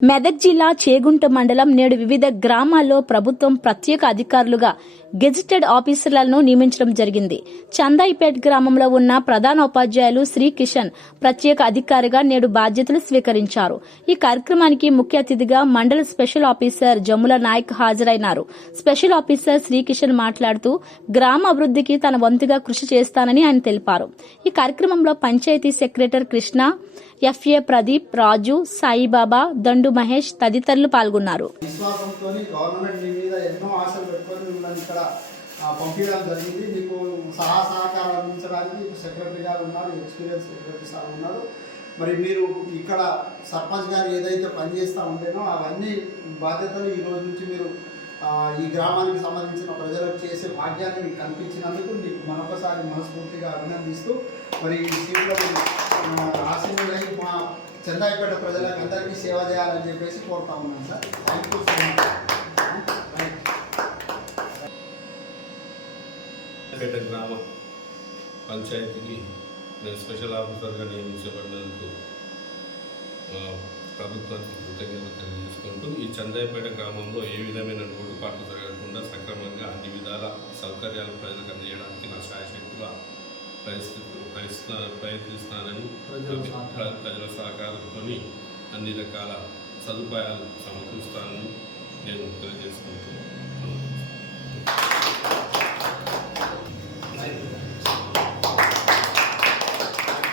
మెదక్ జిల్లా చేగుంట మండలం నేడు వివిధ గ్రామాల్లో ప్రభుత్వం ప్రత్యేక అధికారులుగా గెజిటెడ్ ఆఫీసర్లను నియమించడం జరిగింది. చందాయిపేట్ గ్రామంలో ఉన్న ప్రధాన ఉపాధ్యాయులు శ్రీ కిషన్ ప్రత్యేక అధికారిగా నేడు బాధ్యతలు స్వీకరించారు. ఈ కార్యక్రమానికి ముఖ్య అతిథిగా మండల స్పెషల్ ఆఫీసర్ జముల నాయక్ హాజరైనారు. స్పెషల్ ఆఫీసర్ శ్రీ కిషన్ మాట్లాడుతూ గ్రామ అభివృద్ధికి తన వంతుగా కృషి చేస్తానని ఆయన తెలిపారు. ఈ కార్యక్రమంలో పంచాయతీ సెక్రటరీ కృష్ణ, ఎఫ్ఏ ప్రదీప్, రాజు, సాయిబాబా, దండు మహేష్ తదితరులు పాల్గొన్నారు. విశ్వాసంతో గవర్నమెంట్ మీ మీద ఎన్నో ఆశలు పెట్టుకొని మిమ్మల్ని ఇక్కడ పంపించడం జరిగింది. మీకు సహకారం అందించడానికి సెక్రటరీ గారు ఉన్నారు, ఎక్స్పీరియన్స్ సెక్రటరీ సార్ ఉన్నారు. మరి మీరు ఇక్కడ సర్పంచ్ గారు ఏదైతే పనిచేస్తూ ఉండేనో అవన్నీ బాధ్యతలు ఈ రోజు నుంచి మీరు ఈ గ్రామానికి సంబంధించిన ప్రజలకు చేసే భాగ్యాన్ని మీకు కల్పించినందుకు మీకు మరొకసారి మనస్ఫూర్తిగా అభినందిస్తూ మరి ఈ సీట్లో ఆశీనులై మా చందాయిపేట ప్రజలకు అందరికీ సేవ చేయాలని చెప్పేసి కోరుతా ఉన్నాను sir. Thank you so much. గ్రామ పంచాయతీకి నేను స్పెషల్ ఆఫీసర్గా నియమించబడినందుకు ప్రభుత్వానికి కృతజ్ఞతలు తెలియజేసుకుంటూ ఈ చందాయిపేట గ్రామంలో ఏ విధమైన లోటుపాట్లు జరగకుండా సక్రమంగా అన్ని విధాల సౌకర్యాలు ప్రజలకు అందజేయడానికి నా శాయశక్తిగా ప్రయత్నిస్తానని ప్రజల సహకారంతో అన్ని రకాల సదుపాయాలు సమకూరుస్తానని నేను తెలియజేసుకుంటున్నాను.